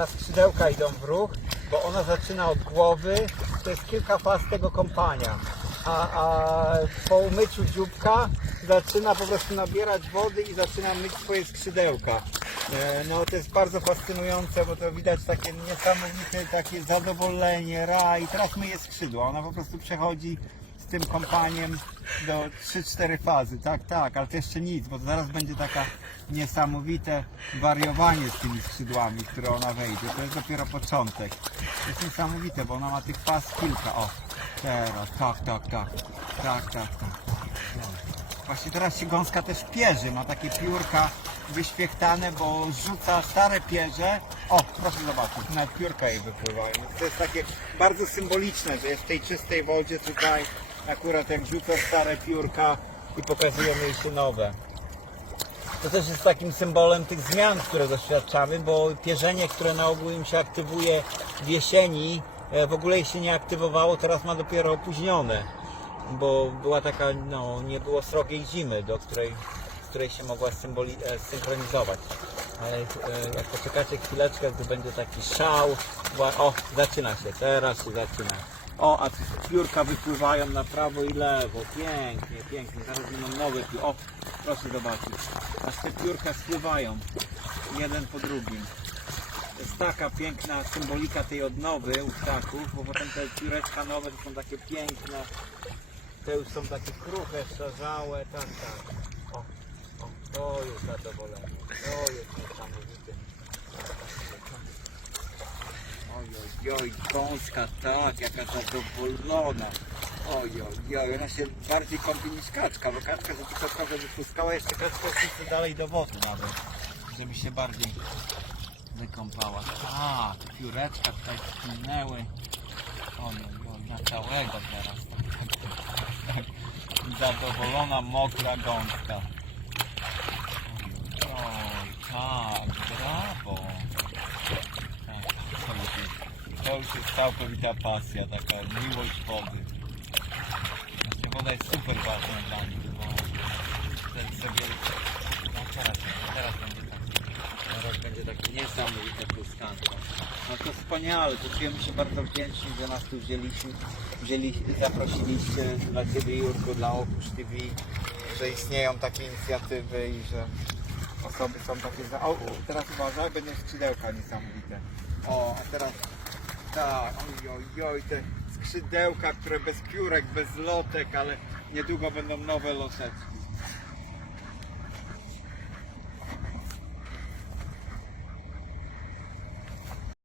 teraz skrzydełka idą w ruch, bo ona zaczyna od głowy, to jest kilka faz tego kąpania. A, a po umyciu dzióbka zaczyna po prostu nabierać wody i zaczyna myć swoje skrzydełka. E, No to jest bardzo fascynujące, bo to widać takie niesamowite takie zadowolenie, raj. Teraz myje skrzydła, ona po prostu przechodzi tym kąpaniem do 3-4 fazy, tak, tak, ale to jeszcze nic, bo zaraz będzie taka niesamowite wariowanie z tymi skrzydłami, które ona wejdzie. To jest dopiero początek. To jest niesamowite, bo ona ma tych faz kilka. O, teraz, tak, tak, tak, tak, tak, tak. Właśnie teraz się gąska też pierzy, ma takie piórka wyświechtane, bo rzuca stare pierze. O, proszę zobaczyć, nawet piórka jej wypływają. To jest takie bardzo symboliczne, że jest w tej czystej wodzie tutaj akurat jak rzuca stare piórka i pokazują jej się nowe. To też jest takim symbolem tych zmian, które doświadczamy, bo pierzenie, które na ogół im się aktywuje w jesieni, e, w ogóle się nie aktywowało, teraz ma dopiero opóźnione, bo była taka, no, nie było srogiej zimy, do której, której się mogła e, synchronizować. Ale e, jak poczekacie chwileczkę, gdy będzie taki szał, o, zaczyna się, teraz się zaczyna. O, a piórka wypływają na prawo i lewo. Pięknie, pięknie. Zaraz będą nowe piórka. O, proszę zobaczyć. Aż te piórka spływają. Jeden po drugim. Jest taka piękna symbolika tej odnowy u ptaków, bo potem te pióreczka nowe to są takie piękne. Te już są takie kruche, szarzałe, tak, tak. O, o, to już zadowolenie. To jest niesamowite. Oj, oj, oj, gąska, tak, jaka zadowolona. Oj, oj, oj, ona się bardziej kąpi niż kaczka, bo kaczka to tylko trochę wypuskała, jeszcze kaczka chce dalej do wody nawet, żeby się bardziej wykąpała. A, pióreczka tutaj spłynęły. Oj, oj, oj, na całego teraz. Tak, tak, tak. Zadowolona, mokra gąska. Oj, oj, tak, brawo. Tak, to już jest, to już jest całkowita pasja, taka miłość wody. Właśnie woda jest super ważna dla nich, bo wtedy sobie, no teraz, teraz będzie tak, teraz będzie takie niesamowite pluskanko. No to wspaniale, to czujemy się bardzo wdzięczni, że nas tu wzięliśmy, wzięli, zaprosiliście dla Ciebie Jurku, dla Opusz TV, że istnieją takie inicjatywy i że osoby są takie za... O, teraz uważaj, będą skrzydełka niesamowite. O, a teraz tak, oj, oj, oj, te skrzydełka, które bez piórek, bez lotek, ale niedługo będą nowe loteczki.